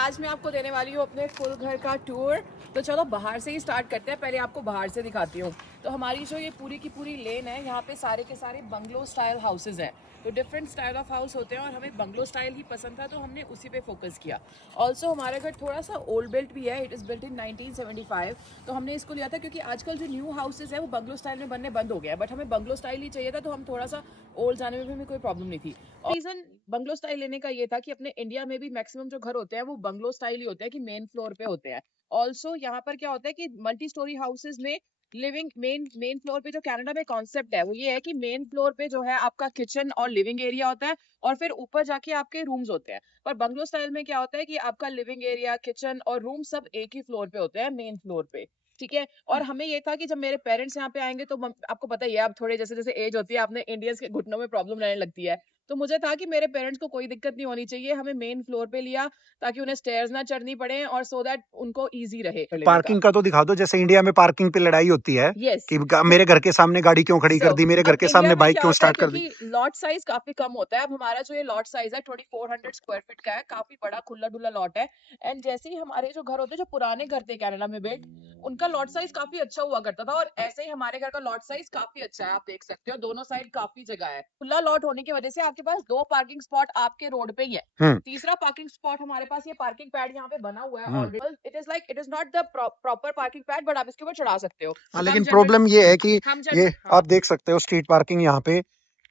आज मैं आपको देने वाली हूँ अपने फुल घर का टूर। तो चलो बाहर से ही स्टार्ट करते हैं। पहले आपको बाहर से दिखाती हूँ। तो हमारी जो ये पूरी की पूरी लेन है, यहाँ पे सारे के सारे बंगलो स्टाइल हाउसेज हैं। तो डिफरेंट स्टाइल ऑफ हाउस होते हैं और हमें बंगलो स्टाइल ही पसंद था, तो हमने उसी पे फोकस किया। ऑल्सो हमारा घर थोड़ा सा ओल्ड बिल्ट भी है, इट इज़ बिल्ट इन 1975। तो हमने इसको लिया था क्योंकि आजकल जो न्यू हाउसेज है वो बंगलो स्टाइल में बनने बंद हो गया है, बट हमें बंगलो स्टाइल ही चाहिए था, तो हम थोड़ा सा ओल्ड जाने में भी हमें कोई प्रॉब्लम नहीं थी। रीजन बंगलो स्टाइल लेने का ये था कि अपने इंडिया में भी मैक्सिमम जो घर होते हैं वो बंगलो स्टाइल ही होते हैं कि मेन फ्लोर पे होते हैं। ऑल्सो यहाँ पर क्या होता है कि मल्टी स्टोरी हाउसेज में लिविंग मेन फ्लोर पे जो कनाडा में कॉन्सेप्ट है वो ये है कि मेन फ्लोर पे जो है आपका किचन और लिविंग एरिया होता है और फिर ऊपर जाके आपके रूम्स होते हैं। पर बंगलो स्टाइल में क्या होता है कि आपका लिविंग एरिया, किचन और रूम सब एक ही फ्लोर पे होते हैं, मेन फ्लोर पे। ठीक है। और हमें ये था कि जब मेरे पेरेंट्स यहाँ पे आएंगे तो आपको पता ही है, अब थोड़े जैसे जैसे एज होती है अपने इंडियंस के घुटनों में प्रॉब्लम रहने लगती है। तो मुझे था कि मेरे पेरेंट्स को कोई दिक्कत नहीं होनी चाहिए, हमें मेन फ्लोर पे लिया ताकि उन्हें स्टेयर्स ना चढ़नी पड़े और सो दैट उनको इजी रहे लेने का। पार्किंग का तो दिखा दो, जैसे इंडिया में पार्किंग पे लड़ाई होती है यस। कि मेरे घर के सामने गाड़ी क्यों खड़ी कर दी, मेरे घर अब के इंडिया सामने में बाइक क्या क्यों होता है स्टार्ट कर दी। क्योंकि लॉट साइज काफी कम होता है। अब हमारा जो ये लॉट साइज है 2400 स्क्वायर फीट का है, काफी बड़ा खुला डुला लॉट है। एंड जैसे ही हमारे जो घर होते हैं, जो पुराने घर थे कनाडा में बिल्ट, उनका लॉट साइज काफी अच्छा हुआ करता था और ऐसे ही हमारे घर का लॉट साइज काफी अच्छा है। आप देख सकते हो दोनों साइड काफी जगह है। खुला लॉट होने की वजह से आपके पास 2 पार्किंग स्पॉट आपके रोड पे ही है। तीसरा पार्किंग स्पॉट हमारे पास ये पार्किंग पैड यहाँ पे बना हुआ है already. It is not the proper parking pad, but आप इसके ऊपर चढ़ा सकते हो। लेकिन प्रॉब्लम ये है कि ये हाँ। आप देख सकते हो स्ट्रीट पार्किंग यहाँ पे,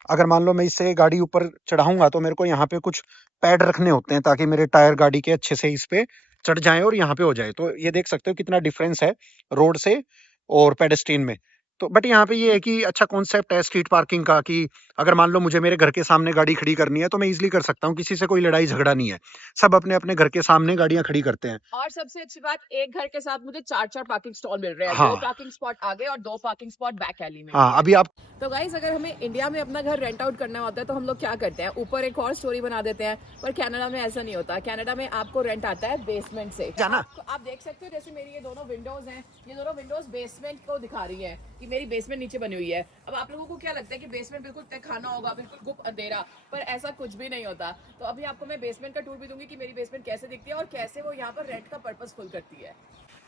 अगर मान लो मैं इससे गाड़ी ऊपर चढ़ाऊंगा तो मेरे को यहाँ पे कुछ पैड रखने होते हैं ताकि मेरे टायर गाड़ी के अच्छे से इस पे चढ़ जाएं और यहाँ पे हो जाए। तो ये देख सकते हो कितना डिफरेंस है रोड से और पेडेस्ट्रियन में। तो बट यहाँ पे ये है कि अच्छा कॉन्सेप्ट है स्ट्रीट पार्किंग का कि अगर मान लो मुझे मेरे घर के सामने गाड़ी खड़ी करनी है तो मैं इजीली कर सकता हूँ, किसी से कोई लड़ाई झगड़ा नहीं है, सब अपने अपने घर के सामने गाड़ियां खड़ी करते हैं। और सबसे अच्छी बात, एक घर के साथ मुझे 4 पार्किंग स्टॉल मिल रहे हैं। हाँ 2 पार्किंग स्पॉट आगे और 2 पार्किंग स्पॉट बैक एली में। हाँ अभी आप तो गाइस, अगर हमें इंडिया में अपना घर रेंट आउट करना होता है तो हम लोग क्या करते हैं, ऊपर एक और स्टोरी बना देते हैं। पर कनाडा में ऐसा नहीं होता। कनाडा में आपको रेंट आता है बेसमेंट से। आप देख सकते हो जैसे मेरी ये दोनों विंडोज हैं, ये दोनों विंडोज बेसमेंट को दिखा रही है कि मेरी बेसमेंट नीचे बनी हुई है। अब आप लोगों को क्या लगता है कि बेसमेंट बिल्कुल तहखाना होगा, बिल्कुल गुप्त अंधेरा, पर ऐसा कुछ भी नहीं होता। तो अभी आपको मैं बेसमेंट का टूर भी दूंगी कि मेरी बेसमेंट कैसे दिखती है और कैसे वो यहाँ पर रेंट का पर्पस फुल करती है।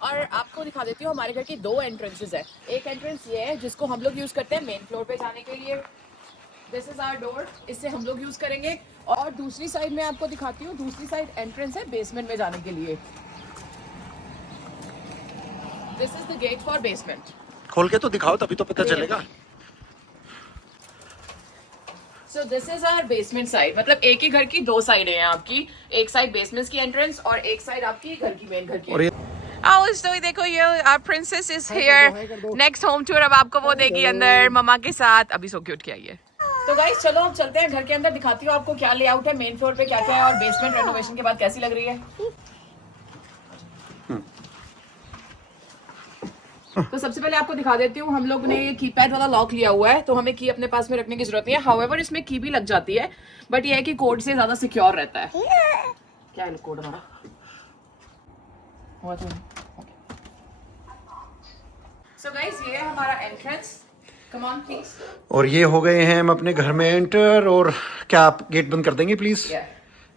और आपको दिखा देती हूँ, हमारे घर की 2 एंट्रेंसेस है। एक एंट्रेंस ये है जिसको हम लोग यूज करते हैं मेन फ्लोर पे जाने के लिए। दिस इज आवर डोर, इससे हम लोग यूज करेंगे। और दूसरी साइड में आपको दिखाती हूँ, दूसरी साइड एंट्रेंस है बेसमेंट में जाने के लिए। This is the gate for basement. खोल के तो दिखाओ तभी तो पता चलेगा। So this is our basement side. मतलब एक ही घर की 2 साइडें हैं आपकी, एक साइड बेसमेंट की एंट्रेंस और एक साइड आपकी घर की मेन घर की। तो देखो ये our princess is here. Next home tour अब आपको वो देगी अंदर मम्मा के साथ। अभी सो क्यूट क्या है। तो गाइस चलो अब चलते हैं घर के अंदर, दिखाती हूँ आपको क्या लेआउट है, मेन फ्लोर पे क्या क्या है और बेसमेंट रेनोवेशन के बाद कैसी लग रही है। तो सबसे पहले आपको दिखा देती हूँ, हम लोग ने ये कीपैड वाला लॉक लिया हुआ है, तो हमें की अपने पास में रखने की जरूरत नहीं है। हाउएवर इसमें की भी लग जाती है, बट ये है कि कोड से ज्यादा सिक्योर रहता है। क्या है कोड हमारा? सो गाइस ये है हमारा एंट्रेंस। Come on please. और ये हो गए हैं हम अपने घर में एंटर। और क्या आप गेट बंद कर देंगे प्लीज?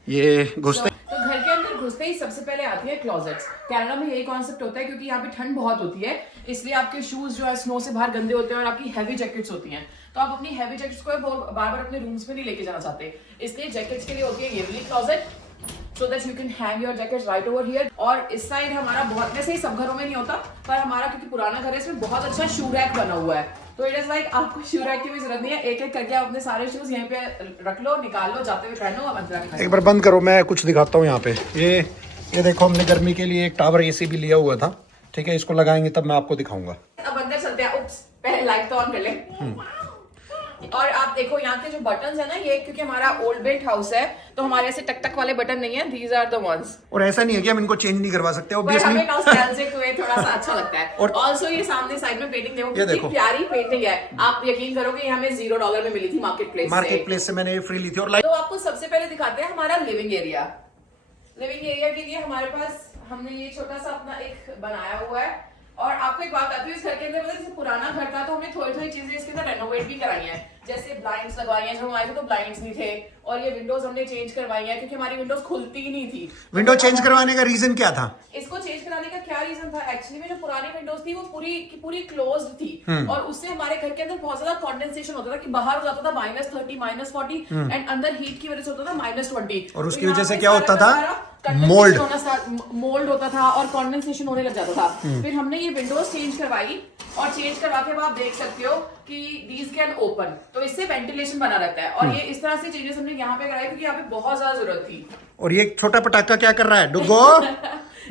ये घुसते तो घर के अंदर घुसते ही सबसे पहले आती है क्लोजेट्स। कनाडा में यही कॉन्सेप्ट होता है क्योंकि यहाँ पे ठंड बहुत होती है, इसलिए आपके शूज जो है स्नो से बाहर गंदे होते हैं और आपकी हैवी जैकेट्स होती हैं। तो आप अपनी हैवी जैकेट्स को बार बार अपने रूम्स में नहीं लेके जाना चाहते, इसलिए जैकेट्स के लिए होती है ये वाली closet, so that you can hang your jackets right over here। और इस साइड हमारा बहुत, वैसे ही सब घरों में नहीं होता, पर हमारा क्योंकि पुराना घर है इसमें बहुत अच्छा शू रैक बना हुआ है। तो इट इज लाइक आपको शू रैक की भी जरूरत नहीं है, एक एक करके आप अपने सारे शूज यहीं पे रख लो, निकाल लो, जाते हुए पहनो और अंदर आके। एक बार बंद करो, मैं कुछ दिखाता हूँ यहाँ पे। ये देखो हमने गर्मी के लिए एक टावर एसी भी लिया हुआ था। ठीक है, इसको लगाएंगे तब मैं आपको दिखाऊंगा। अब अंदर चलते हैं। उप्स, पहले लाइट तो ऑन कर ले। और आप देखो यहाँ के जो बटन्स है ना, ये क्योंकि हमारा ओल्ड बिल्ट हाउस है तो हमारे ऐसे टक टक वाले बटन नहीं है, दीज आर द वंस। और ऐसा नहीं है कि हम इनको चेंज नहीं करवा सकते, ऑब्वियसली हमें नॉस्टैल्जिक वे थोड़ा सा अच्छा लगता है। और आल्सो ये सामने साइड में पेंटिंग देखो, कितनी प्यारी पेंटिंग है। आप यकीन करोगे ये हमें $0 में मिली थी मार्केट प्लेस से मैंने ये फ्री ली थी। और तो आपको सबसे पहले दिखाते हैं हमारा लिविंग एरिया। लिविंग एरिया के लिए हमारे पास हमने ये छोटा सा अपना एक बनाया हुआ है। और आपको एक बात आती है, इस घर के अंदर मतलब जैसे पुराना घर था तो हमने थोड़ी थोड़ी चीजें इसके अंदर रेनोवेट भी कराई हैं, जैसे ब्लाइंड्स लगवाई हैं, जब हम आए थे तो ब्लाइंड्स नहीं थे, और ये विंडोज हमने चेंज करवाई हैं क्योंकि हमारी विंडोज खुलती ही नहीं थी। विंडो चेंज करवाने का रीजन क्या था? इसको चेंज कराने का क्या रीजन था, एक्चुअली में जो पुरानी विंडोज थी वो पूरी की पूरी क्लोज्ड थी, और उससे हमारे घर के अंदर बहुत ज्यादा कंडेंसेशन होता था कि बाहर हो जाता था -30 -40 एंड अंदर हीट की वजह से होता था -20, और उसकी वजह से क्या होता था? मोल्ड होता था और कंडेंसेशन होने लग जाता था। फिर हमने ये विंडोज चेंज करवाई, और चेंज करवा के आप देख सकते हो कि दीज कैन ओपन, तो इससे वेंटिलेशन बना रहता है, और ये इस तरह से चेंजेस हमने यहाँ पे कराई क्योंकि यहाँ पे बहुत ज्यादा जरूरत थी। और ये छोटा पटाखा क्या कर रहा है? डुगो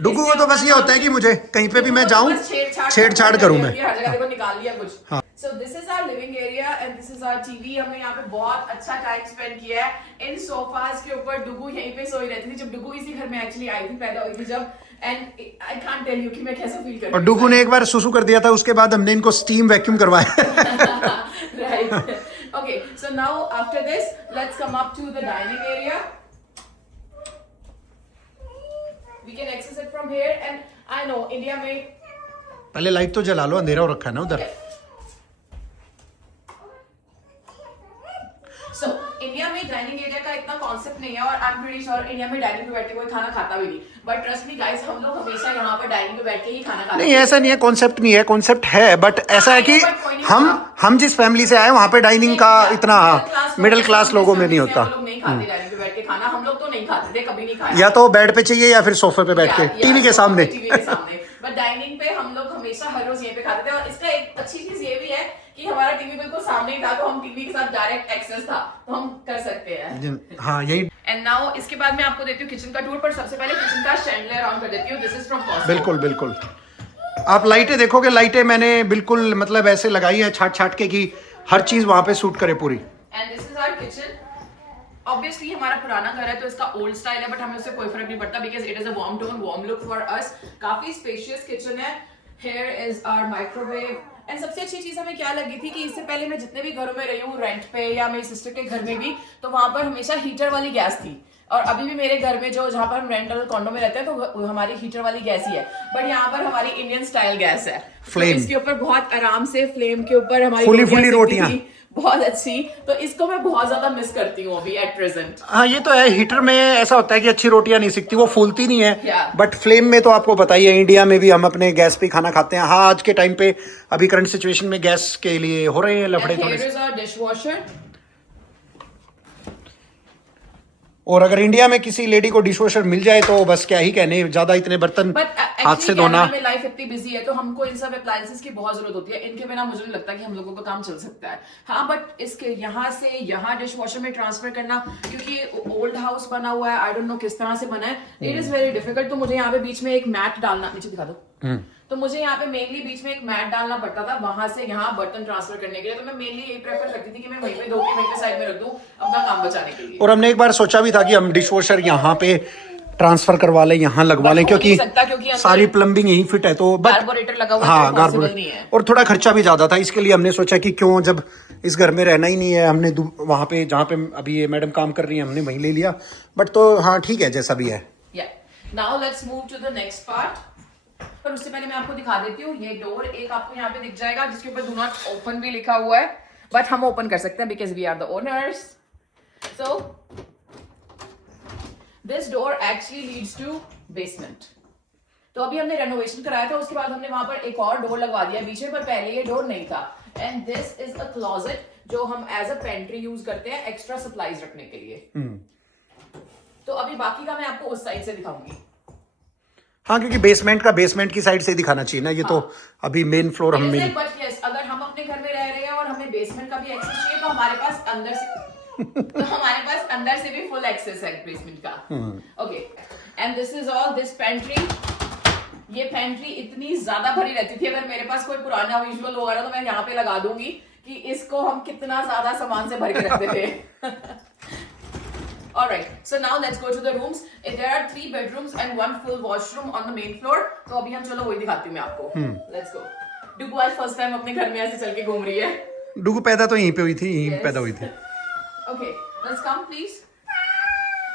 डुगू को तो बस ये होता है कि मुझे कहीं पे भी मैं जाऊं छेड़छाड़ करूं मैं। हर जगह देखो निकाल लिया कुछ। So this is our living area and this is our TV. हमने यहाँ पे बहुत अच्छा टाइम स्पेंड किया है इन सोफाज के ऊपर। डुगू यहीं पे सोई रहती थी जब डुगू इसी घर में एक्चुअली आई थी, पैदा हुई थी जब, and I can't tell you कि मैं कैसा फील कर रही हूं। और डुगू ने एक बार सुसु कर दिया था, उसके बाद हमने इनको स्टीम वैक्यूम करवाया। Right, okay, so now after this let's come up to the dining area. We can access it from here, and I know India में पहले लाइट तो जला लो, अंधेरा हो रखा है ना उधर। So, इंडिया में डाइनिंग एरिया का इतना कॉन्सेप्ट नहीं है, और I am pretty sure India में डाइनिंग पे बैठ के कोई खाना खाता भी नहीं, बट ट्रस्ट मी गाइस, हम लोग हमेशा यहाँ पर डाइनिंग पे बैठ के ही खाना खाते हैं। नहीं, ऐसा नहीं है, कॉन्सेप्ट नहीं है, कॉन्सेप्ट है, बट ऐसा है कि हम जिस फैमिली से आए वहाँ पे डाइनिंग का इतना मिडिल क्लास लोगों में नहीं होता। हम लोग नहीं खाते डाइनिंग पे बैठ के खाना, हम लोग तो नहीं खाते थे, कभी नहीं खाया। या तो बेड पे चाहिए या फिर सोफे पे बैठ के टीवी के सामने। बट डाइनिंग पे हम लोग हमेशा हर रोज यहीं पे खाते थे, और इसका एक अच्छी चीज ये भी है कि हमारा टीवी बिल्कुल सामने ही था, तो हम टीवी के साथ डायरेक्ट एक्सेस था, तो हम कर सकते हैं। हाँ, यही। एंड नाउ इसके बाद मैं आपको देती हूँ किचन का टूर, पर सबसे पहले किचन का शैंडलियर ऑन कर देती हूँ। This is from Costco. बिल्कुल बिल्कुल। आप लाइटें देखोगे, लाइटें मैंने बिल्कुल मतलब ऐसे लगाई है छाट छाट के कि हर चीज वहां पे सूट करे पूरी। And this is our kitchen. Obviously हमारा पुराना घर है तो इसका ओल्ड स्टाइल है, बट हमें उससे कोई फर्क नहीं पड़ता because it is a warm tone, warm look for us. काफी स्पेशियस किचन है। Here is our microwave. And सबसे अच्छी चीज हमें क्या लगी थी कि इससे पहले मैं जितने भी घरों में रही हूँ रेंट पे या मेरी सिस्टर के घर में भी, तो वहां पर हमेशा हीटर वाली गैस थी, और अभी भी मेरे घर में जो जहाँ पर हम रेंटल कॉन्डो में रहते हैं तो हमारी हीटर वाली गैस ही है, बट यहाँ पर हमारी इंडियन स्टाइल गैस है। फ्लेम। तो इसके ऊपर बहुत आराम से फ्लेम के ऊपर हमारी फुली रोटियां बहुत अच्छी, तो इसको मैं बहुत ज्यादा मिस करती हूँ अभी एट प्रेजेंट। हाँ, ये तो है, हीटर में ऐसा होता है कि अच्छी रोटियां नहीं सिकती, वो फूलती नहीं है। Yeah. बट फ्लेम में तो आपको पता ही है, इंडिया में भी हम अपने गैस पे खाना खाते हैं। हाँ, आज के टाइम पे अभी करंट सिचुएशन में गैस के लिए हो रहे हैं लफड़े थोड़े से। डिशवॉशर। और अगर इंडिया में किसी लेडी को डिशवॉशर मिल जाए तो बस क्या ही कहने, ज्यादा इतने बर्तन हाथ से धोना। लाइफ इतनी बिजी है तो हमको इन सब अप्लायंसेस की बहुत जरूरत होती है, इनके बिना मुझे नहीं लगता कि हम लोगों का काम चल सकता है। हाँ, बट इसके यहाँ से यहाँ डिशवॉशर में ट्रांसफर करना, क्योंकि ओल्ड हाउस बना हुआ है, आई डोंट नो किस तरह से बना है, इट इज वेरी डिफिकल्ट। तो मुझे यहाँ पे बीच में एक मैट डालना, नीचे दिखा दो, तो मुझे यहाँ पे मेनली बीच में एक मैट डालना पड़ता था वहां से यहाँ बर्तन ट्रांसफर करने के लिए, तो मैं मेनली यही प्रेफर करती थी कि मैं वहीं पे धो के वहीं पे साइड में रख दूं अपना काम बचाने के लिए। और हमने एक बार सोचा भी था कि हम डिशवॉशर यहाँ पे ट्रांसफर करवा लें, यहाँ लगवा लें, क्योंकि सारी प्लम्बिंग यही फिट है, तो कार्बोरेटर लगा हुआ हाँ, तो पॉसिबल नहीं है। और थोड़ा खर्चा भी ज्यादा था, इसके लिए हमने सोचा कि क्यों, जब इस घर में रहना ही नहीं है, हमने वहां पे जहाँ पे अभी ये मैडम काम कर रही है हमने वहीं ले लिया। बट तो हाँ, ठीक है जैसा भी है। Now let's move to the next part. पर उससे पहले मैं आपको दिखा देती हूँ, ये डोर एक आपको यहाँ पे दिख जाएगा जिसके ऊपर डू नॉट ओपन भी लिखा हुआ है, बट हम ओपन कर सकते हैं because we are the owners. So this door actually leads to basement. तो अभी हमने रेनोवेशन कराया था, उसके बाद हमने वहां पर एक और डोर लगवा दिया बीच में, पर पहले ये डोर नहीं था। And this is a closet जो हम एज अ पेंट्री यूज करते हैं एक्स्ट्रा सप्लाईज रखने के लिए। तो अभी बाकी का मैं आपको उस साइड से दिखाऊंगी। हाँ, क्योंकि बेसमेंट की साइड से दिखाना चाहिए ना, ये तो अभी मेन फ्लोर हम में। बट यस, अगर हम अपने घर में रह रहे हैं और हमें बेसमेंट का भी एक्सेस चाहिए तो हमारे पास अंदर से भी फुल एक्सेस है बेसमेंट का। Okay, and this is all this pantry. ये पेंट्री इतनी ज्यादा भरी रहती थी, अगर मेरे पास कोई पुराना विजुअल होगा ना तो मैं यहाँ पे लगा दूंगी कि इसको हम कितना ज्यादा सामान से भर के रखते थे। Alright, so now let's go to the rooms. There are 3 bedrooms and 1 full washroom on the main floor. तो अभी हम चलो वही दिखाती हूँ मैं आपको। Let's go. डुगू आज फर्स्ट टाइम अपने घर में ऐसे चल के घूम रही है। डुगू पैदा तो यहीं पे हुई थी, यहीं पैदा हुई थी। Okay, let's come please.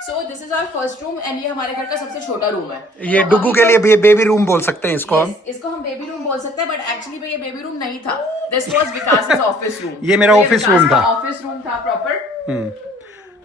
So this is our first room and ये हमारे घर का सबसे छोटा रूम है। ये तो डुगू अभी के लिए बेबी रूम बोल सकते हैं इसको हम। इसको हम बेबी रूम बोल सकते हैं, बट एक्चुअली ये बेबी रूम नहीं था। This was Vikas's office room. ये मेरा ऑफिस रूम था। ऑफिस रूम था प्रॉपर।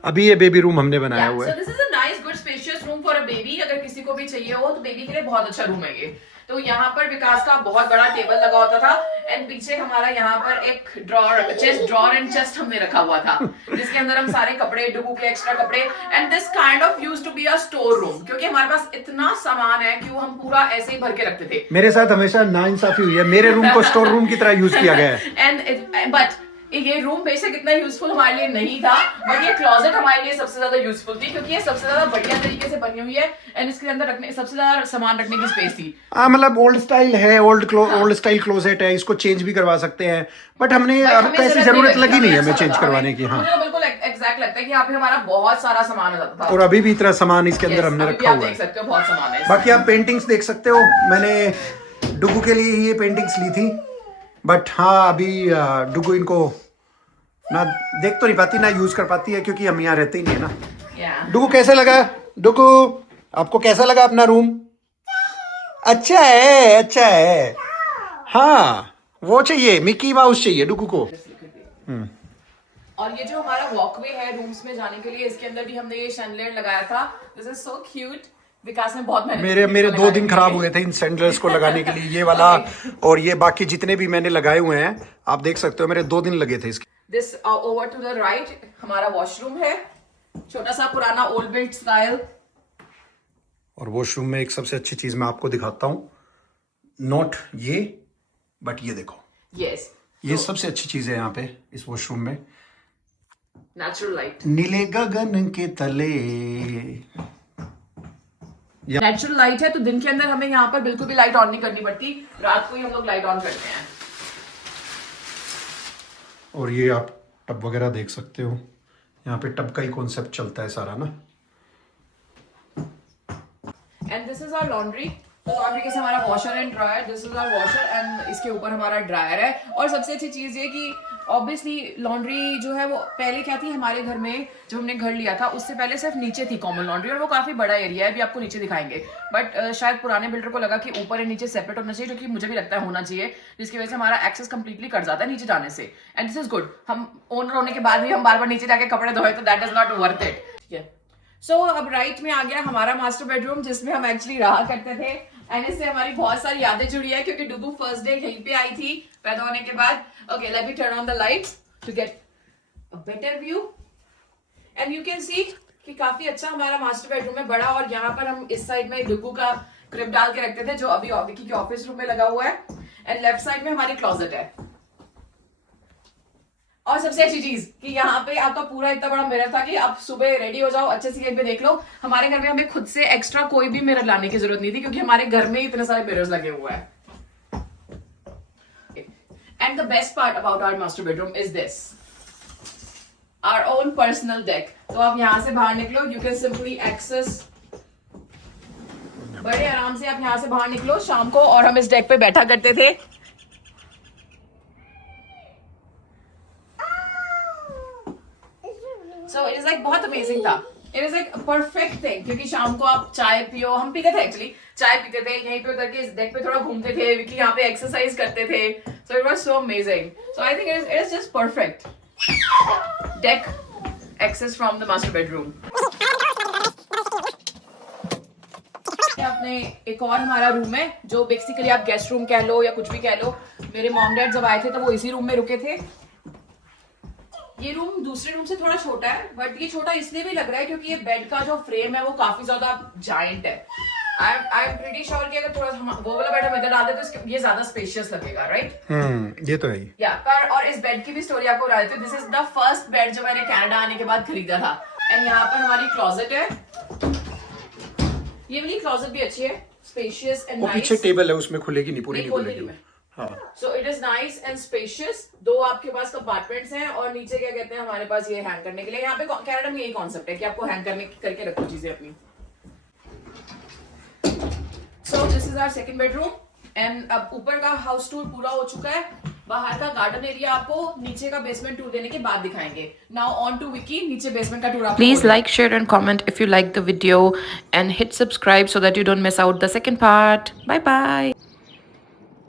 अभी ये बेबी रूम हमने बनाया हुआ सो है। This is a nice good spacious room for a baby. अगर किसी को भी चाहिए हो तो बेबी के लिए बहुत अच्छा रूम है ये। तो यहाँ पर विकास का बहुत बड़ा टेबल लगा होता था एंड पीछे हमारा यहाँ पर एक ड्रॉर एंड चेस्ट हमने रखा हुआ था, जिसके अंदर हम सारे कपड़े, डुगू के एक्स्ट्रा कपड़े, and this kind of used to be a store room, क्योंकि हमारे पास इतना सामान है कि वो हम पूरा ऐसे ही भर के रखते थे। मेरे साथ हमेशा नाइंसाफी हुई है, मेरे रूम को स्टोर रूम की तरह यूज किया गया है। एंड बट ये रूम बेशक इतना यूजफुल हमारे लिए नहीं था, बट ये क्लोजेट हमारे लिए सबसे ज्यादा यूजफुल थी, क्योंकि ये सबसे ज्यादा बढ़िया तरीके से बनी हुई है एंड इसके अंदर रखने सबसे ज्यादा सामान रखने की स्पेस थी। हाँ, मतलब ओल्ड स्टाइल है, ओल्ड स्टाइल क्लोजेट है, इसको चेंज भी करवा सकते हैं, बट हमने अब ऐसी जरूरत लगी नहीं है हमें चेंज करवाने की। हाँ, मुझे बिल्कुल एग्जैक्ट लगता है कि यहाँ पे हमारा बहुत सारा सामान हो जाता था, और अभी भी इतना सामान इसके अंदर हमने रखा हुआ देख है। सकते हो बहुत सामान है। बाकी आप पेंटिंग्स देख सकते हो, मैंने डुगू के लिए ही ये पेंटिंग्स ली थी, बट हाँ अभी डुगू इनको ना देख तो नहीं पाती ना यूज कर पाती है, क्योंकि हम यहाँ रहते ही नहीं है ना। डुगू कैसे लगा? डुगू आपको कैसा लगा अपना रूम? अच्छा है, अच्छा है। हाँ, वो चाहिए, मिकी माउस चाहिए डुगू को। और ये जो हमारा वॉकवे है रूम्स में जाने के लिए, इसके अंदर भी हमने ये शैंडलियर लगाया था। This is so cute. Vikas ने बहुत मेरे 2 दिन खराब हुए थे इन सैंडल्स को लगाने के लिए, ये वाला और ये बाकी जितने भी मैंने लगाए हुए हैं, आप देख सकते हो मेरे 2 दिन लगे थे इसके। This over to the right हमारा वॉशरूम है, छोटा सा पुराना ओल्ड बिल्ड स्टाइल। और वॉशरूम में एक सबसे अच्छी चीज मैं आपको दिखाता हूँ, नॉट ये बट ये देखो, यस, ये सबसे अच्छी चीज है यहाँ पे इस वॉशरूम में, नेचुरल लाइट। नीले गगन के तले नेचुरल लाइट है, तो दिन के अंदर हमें यहाँ पर बिल्कुल भी लाइट ऑन नहीं करनी पड़ती, रात को ही हम लोग लाइट ऑन करते हैं। और ये आप टब वगैरह देख सकते हो, यहाँ पे टब का ही कॉन्सेप्ट चलता है सारा ना। And this is our laundry. तो लॉन्ड्री के हमारा washer and dryer, this is our washer and इसके ऊपर हमारा ड्रायर है। और सबसे अच्छी चीज ये कि ऑब्वियसली लॉन्ड्री जो है वो पहले क्या थी हमारे घर में, जब हमने घर लिया था उससे पहले सिर्फ नीचे थी कॉमन लॉन्ड्री, और वो काफी बड़ा एरिया है, अभी आपको नीचे दिखाएंगे। बट शायद पुराने बिल्डर को लगा कि ऊपर एंड नीचे सेपरेट होना चाहिए, जो कि मुझे भी लगता है होना चाहिए, जिसकी वजह से हमारा एक्सेस कंप्लीटली कट जाता है नीचे जाने से। And this is good. हम ओनर होने के बाद भी हम बार बार नीचे जाके कपड़े धोए, तो that is not worth it. ठीक है, सो अब राइट में आ गया हमारा मास्टर बेडरूम, जिसमें हम एक्चुअली रहा करते थे एंड इससे हमारी बहुत सारी यादें जुड़ी है, क्योंकि डुगू फर्स्ट डे यहीं पे आई थी पैदा होने के बाद। Okay, let me turn on the lights to get a better view and you can see कि काफी अच्छा हमारा मास्टर बेडरूम है, बड़ा। और यहाँ पर हम इस साइड में डुगू का क्रिब डाल के रखते थे, जो अभी विकी के ऑफिस रूम में लगा हुआ है, एंड लेफ्ट साइड में हमारी क्लोजेट है। और सबसे अच्छी चीज कि यहाँ पे आपका पूरा इतना बड़ा मिरर था कि आप सुबह रेडी हो जाओ, अच्छे से कहीं पे देख लो। हमारे घर में हमें खुद से एक्स्ट्रा कोई भी मिरर लाने की जरूरत नहीं थी, क्योंकि हमारे घर में ही इतने सारे मिरर्स लगे हुए हैं। And the best part about our master bedroom is this, our own personal deck. तो आप यहाँ से बाहर निकलो, यू कैन सिंपली एक्सेस, बड़े आराम से आप यहाँ से बाहर निकलो शाम को, और हम इस डेक पे बैठा करते थे। So it is like बहुत अमेजिंग था, it is like perfect thing, क्योंकि शाम को आप चाय पियो, हम पीते थे एक्चुअली, चाय पीते थे यहीं पे उतर के इस डेक पे थोड़ा घूमते थे, विकी यहाँ पे एक्सरसाइज करते थे। So it was so amazing. So I think it is just perfect deck access from the master bedroom. अपने एक और हमारा रूम है, जो बेसिकली आप गेस्ट रूम कह लो या कुछ भी कह लो। मेरे मॉम डैड जब आए थे तो वो इसी रूम में रुके थे। ये रूम दूसरे रूम से थोड़ा छोटा है, बट ये छोटा इसलिए भी लग रहा है क्योंकि ये बेड का जो फ्रेम है वो काफी ज्यादा जायंट है। आई एम प्रीटी श्योर कि अगर थोड़ा वो वाला बेड हम इधर डाल दे तो ये ज्यादा स्पेशियस लगेगा, राइट? ये तो है ही। या पर और इस बेड की भी स्टोरी आपको बता देती हूँ। This is the first bed जो मैंने कनाडा आने के बाद खरीदा था। एंड यहाँ पर हमारी क्लोजेट है, ये वाली क्लोजेट भी अच्छी है, स्पेशियस एंड नाइस। पीछे टेबल है, उसमें खुलेगी नहीं, पूरी नहीं खुलेगी। So it is nice and spacious. दो आपके पास कंपार्टमेंट्स हैं, और नीचे क्या कहते हैं हमारे पास ये हैंग करने के लिए। यहाँ पे कनाडा में यही कॉन्सेप्ट है कि आपको हैंग करके रखो चीजें अपनी। So this is our second bedroom and अब ऊपर का हाउस टूर पूरा हो चुका है। बाहर का गार्डन एरिया आपको नीचे का बेसमेंट टूर देने के बाद दिखाएंगे. Now on to Vicky. नीचे बेसमेंट का टूर आपको. Please like, share and comment if you like the video and hit subscribe so that you don't miss out the second part. Bye bye.